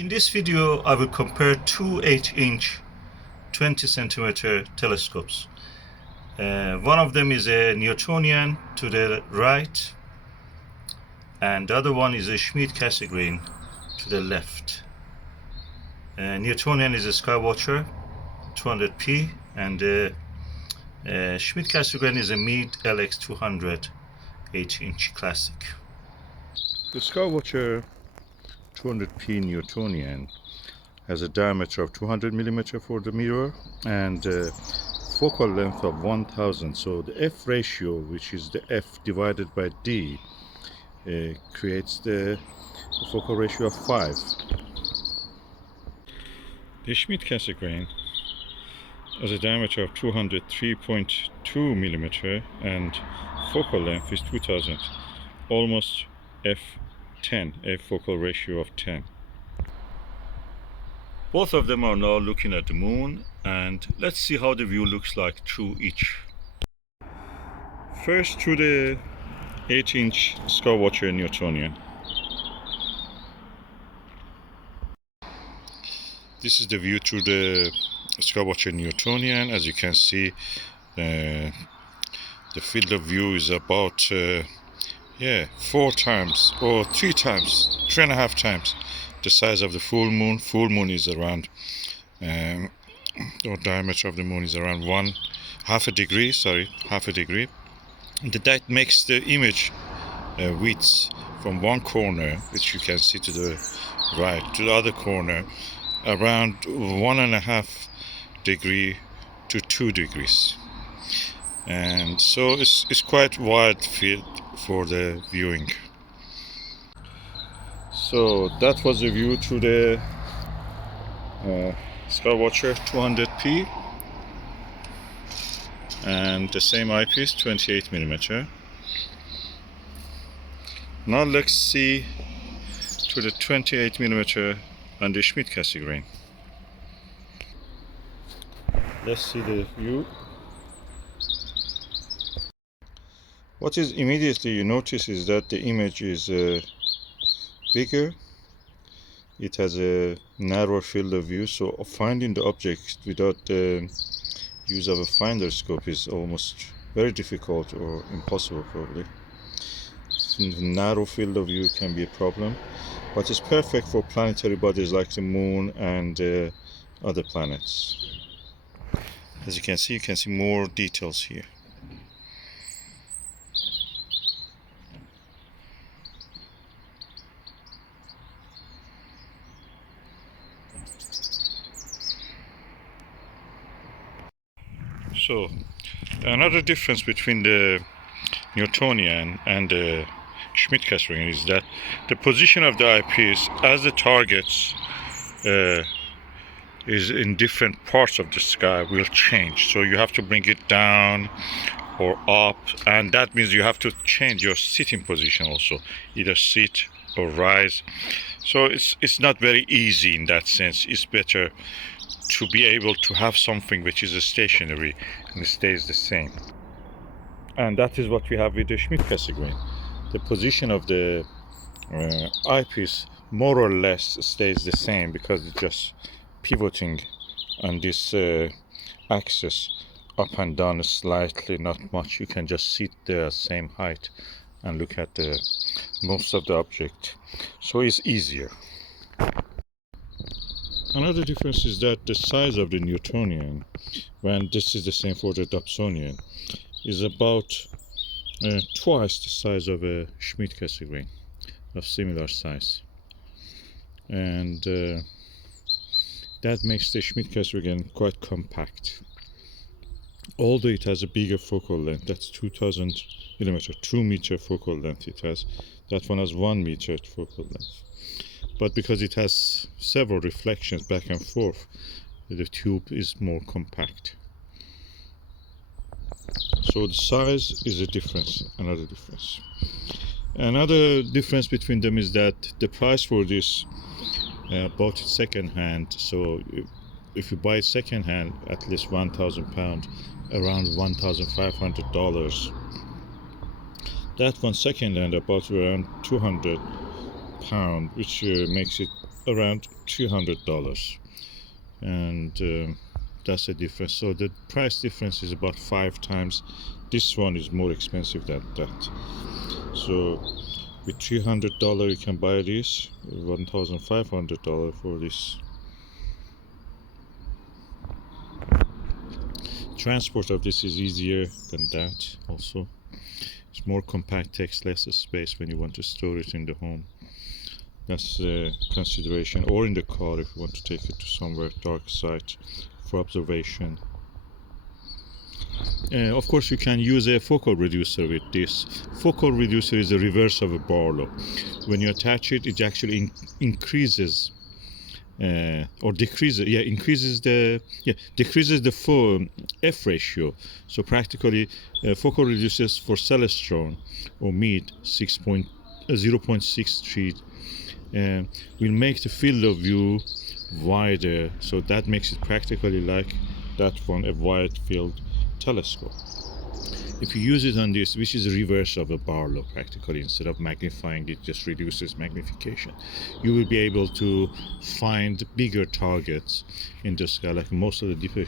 In this video, I will compare two 8-inch 20 centimeter telescopes. One of them is a Newtonian to the right, and the other one is a Schmidt-Cassegrain to the left. Newtonian is a Skywatcher 200p, and Schmidt-Cassegrain is a Meade LX200 8-inch Classic. The Skywatcher 200p Newtonian has a diameter of 200 mm for the mirror and focal length of 1000. So the f ratio, which is the f divided by d, creates the focal ratio of 5. The Schmidt-Cassegrain has a diameter of 203.2 mm and focal length is 2000, almost f10, a focal ratio of 10. Both of them are now looking at the moon, and let's see how the view looks like through each. First, through the 8-inch Skywatcher Newtonian. This is the view through the Skywatcher Newtonian. As you can see, the field of view is about 4 times or 3 times, 3.5 times the size of the full moon. Full moon is around, the diameter of the moon is around half a degree. That makes the image width from one corner, which you can see to the right, to the other corner, around 1.5 degree to 2 degrees. And so it's quite wide field for the viewing. So that was the view through the Skywatcher 200p and the same eyepiece, 28 mm. Now let's see to the 28 mm on the Schmidt-Cassegrain. Let's see the view. What is immediately you notice is that the image is bigger. It has a narrower field of view, so finding the object without the use of a finder scope is almost very difficult or impossible probably. Narrow field of view can be a problem, but it's perfect for planetary bodies like the moon and other planets. As you can see more details here. So another difference between the Newtonian and the Schmidt-Cassegrain is that the position of the eyepiece as the targets is in different parts of the sky will change. So you have to bring it down or up, and that means you have to change your sitting position also, either sit or rise. So it's not very easy in that sense. It's better to be able to have something which is stationary and stays the same. And that is what we have with the Schmidt-Cassegrain. The position of the eyepiece more or less stays the same because it's just pivoting on this axis up and down slightly, not much. You can just sit there at the same height and look at most of the object. So it's easier. Another difference is that the size of the Newtonian, when this is the same for the Dobsonian, is about twice the size of a Schmidt-Cassegrain of similar size. And that makes the Schmidt-Cassegrain quite compact. Although it has a bigger focal length, that's 2000 mm, 2 meter focal length it has. That one has 1 meter focal length. But because it has several reflections back and forth, the tube is more compact. So the size is a difference, another difference. Another difference between them is that the price for this, bought it second hand. So if you buy it second hand, at least £1,000, around $1,500. That one second hand about around £200, which makes it around $300, and that's the difference. So the price difference is about 5 times. This one is more expensive than that. So with $300 you can buy this, $1,500 for this. Transport of this is easier than that also. It's more compact, takes less space when you want to store it in the home. That's a consideration, or in the car if you want to take it to somewhere dark site for observation. Of course you can use a focal reducer with this. Focal reducer is the reverse of a Barlow. When you attach it, it actually increases or decreases, decreases the f ratio. So practically focal reducers for Celestron or Meade 0.63 will make the field of view wider, so that makes it practically like that one, a wide field telescope. If you use it on this, which is the reverse of a Barlow, practically instead of magnifying it just reduces magnification, you will be able to find bigger targets in the sky. Like most of the deeper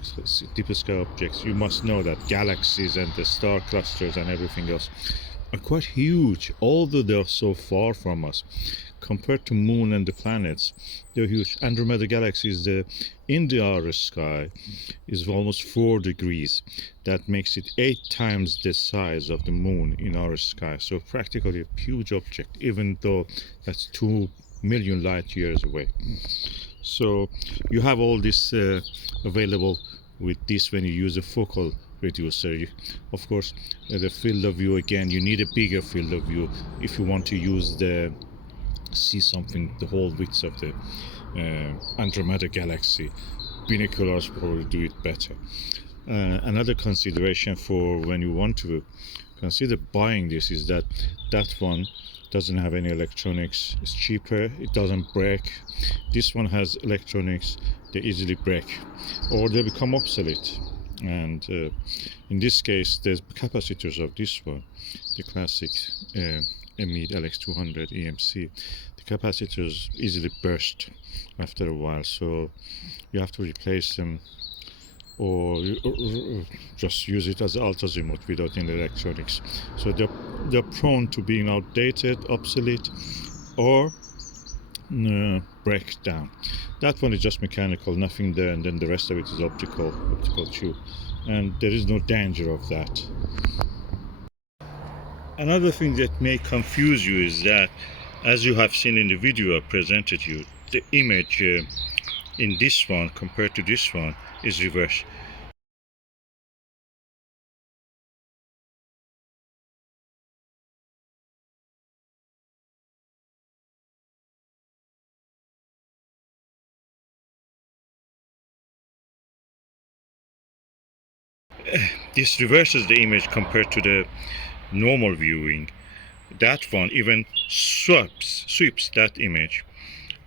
sky objects, you must know that galaxies and the star clusters and everything else are quite huge, although they are so far from us. Compared to Moon and the planets, they're huge. Andromeda Galaxy is in the outer sky is almost 4 degrees. That makes it 8 times the size of the Moon in our sky. So practically a huge object, even though that's 2 million light years away. So you have all this available with this when you use a focal reducer. Of course, the field of view, again, you need a bigger field of view if you want to use see something the whole width of the Andromeda Galaxy. Binoculars probably do it better. Another consideration for when you want to consider buying this is that one doesn't have any electronics. It's cheaper, it doesn't break. This one has electronics, they easily break or they become obsolete. And in this case, the capacitors of this one, the Clasic Meade LX200 EMC, the capacitors easily burst after a while, so you have to replace them or just use it as Alt Azimuth without any electronics. So they're prone to being outdated, obsolete, or break down. That one is just mechanical, nothing there, and then the rest of it is optical tube, and there is no danger of that. Another thing that may confuse you is that, as you have seen in the video I presented you, the image in this one compared to this one is reversed. This reverses the image compared to the normal viewing. That one even sweeps that image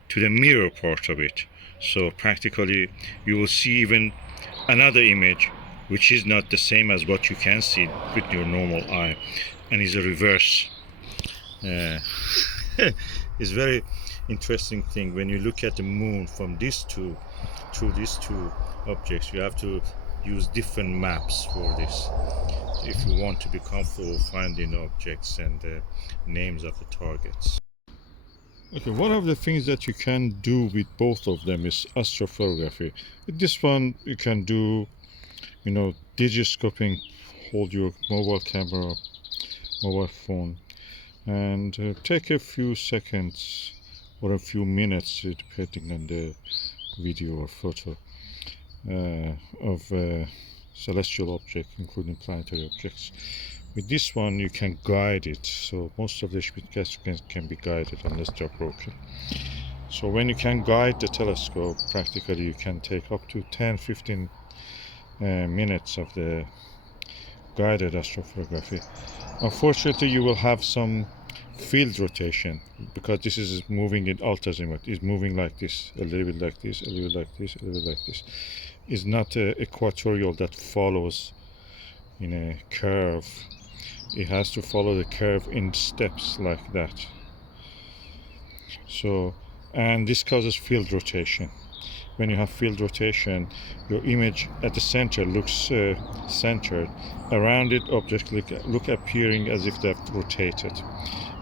to the mirror part of it. So practically you will see even another image which is not the same as what you can see with your normal eye, and is a reverse. It's very interesting thing when you look at the moon from through these two objects. You have to use different maps for this if you want to be comfortable finding objects and the names of the targets. Okay, one of the things that you can do with both of them is astrophotography. With this one you can do, digiscoping, hold your mobile camera, mobile phone, and take a few seconds or a few minutes, depending on the video or photo, of celestial objects, including planetary objects. With this one you can guide it, so most of the Schmidt-Cassegrain can be guided unless they're broken. So when you can guide the telescope, practically you can take up to 10-15 minutes of the guided astrophotography. Unfortunately you will have some field rotation because this is moving in alt azimuth. It's moving like this, a little bit like this, a little bit like this, a little bit like this. It's not equatorial that follows in a curve. It has to follow the curve in steps like that. So and this causes field rotation. When you have field rotation, your image at the center looks centered. Around it, objects look appearing as if they've rotated.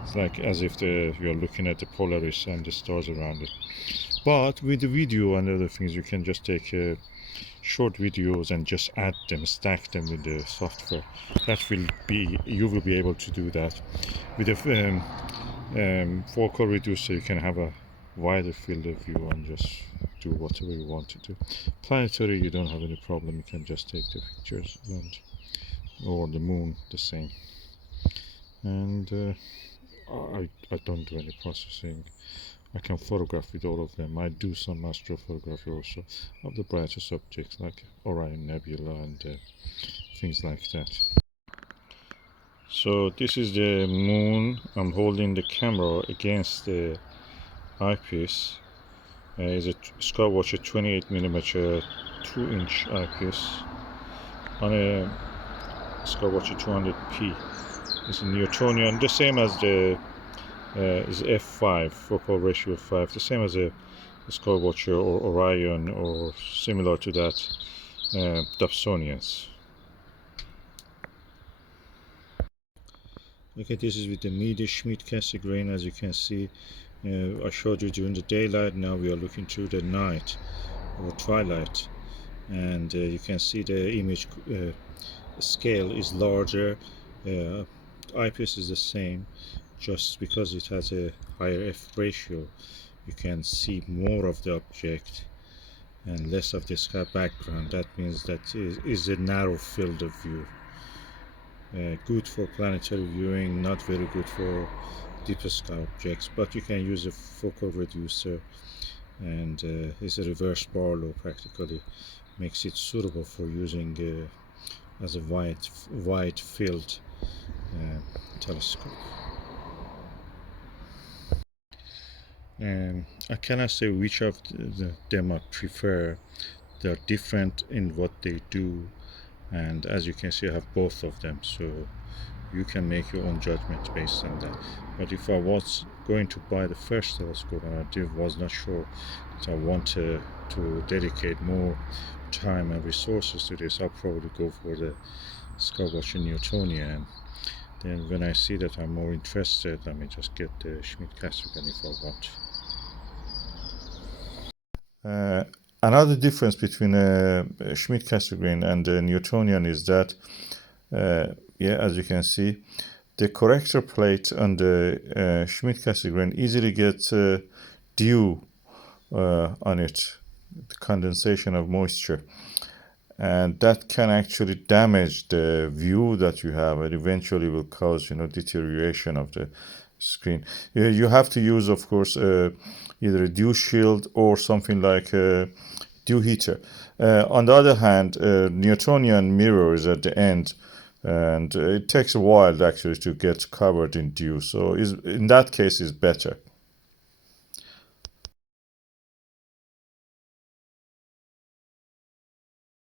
It's like as if you're looking at the Polaris and the stars around it. But with the video and other things, you can just take short videos and just add them, stack them with the software. You will be able to do that. With a focal reducer, you can have a wider field of view and just do whatever you want to do. Planetary, you don't have any problem. You can just take the pictures, or the moon, the same. And I don't do any processing. I can photograph with all of them. I do some astrophotography also of the brightest objects like Orion Nebula and things like that. So this is the moon. I'm holding the camera against the eyepiece. It's a Skywatcher 28mm 2-inch eyepiece on a Skywatcher 200p. It's a Newtonian, the same as the is f5, focal ratio 5, the same as a Skywatcher or Orion or similar to that Dobsonians. Okay, this is with the Meade Schmidt-Cassegrain. As you can see, I showed you during the daylight. Now we are looking through the night or twilight, and you can see the image scale is larger. Eyepiece is the same, just because it has a higher f ratio. You can see more of the object and less of the sky background. That means that is a narrow field of view. Good for planetary viewing, not very good for deeper sky objects, but you can use a focal reducer, and it's a reverse Barlow, practically makes it suitable for using as a wide field telescope. I cannot say which of them I prefer. They're different in what they do, and as you can see, I have both of them, so you can make your own judgment based on that. But if I was going to buy the first telescope and I was not sure that I want to dedicate more time and resources to this, I'll probably go for the Skywatcher Newtonian. Then when I see that I'm more interested, I may just get the Schmidt-Cassegrain if I want. Another difference between Schmidt-Cassegrain and Newtonian is that, as you can see, the corrector plate on the Schmidt-Cassegrain easily gets dew on it, the condensation of moisture, and that can actually damage the view that you have, and eventually will cause deterioration of the screen. You have to use, of course, either a dew shield or something like a dew heater. On the other hand, Newtonian mirror is at the end, and it takes a while actually to get covered in dew, so in that case is better.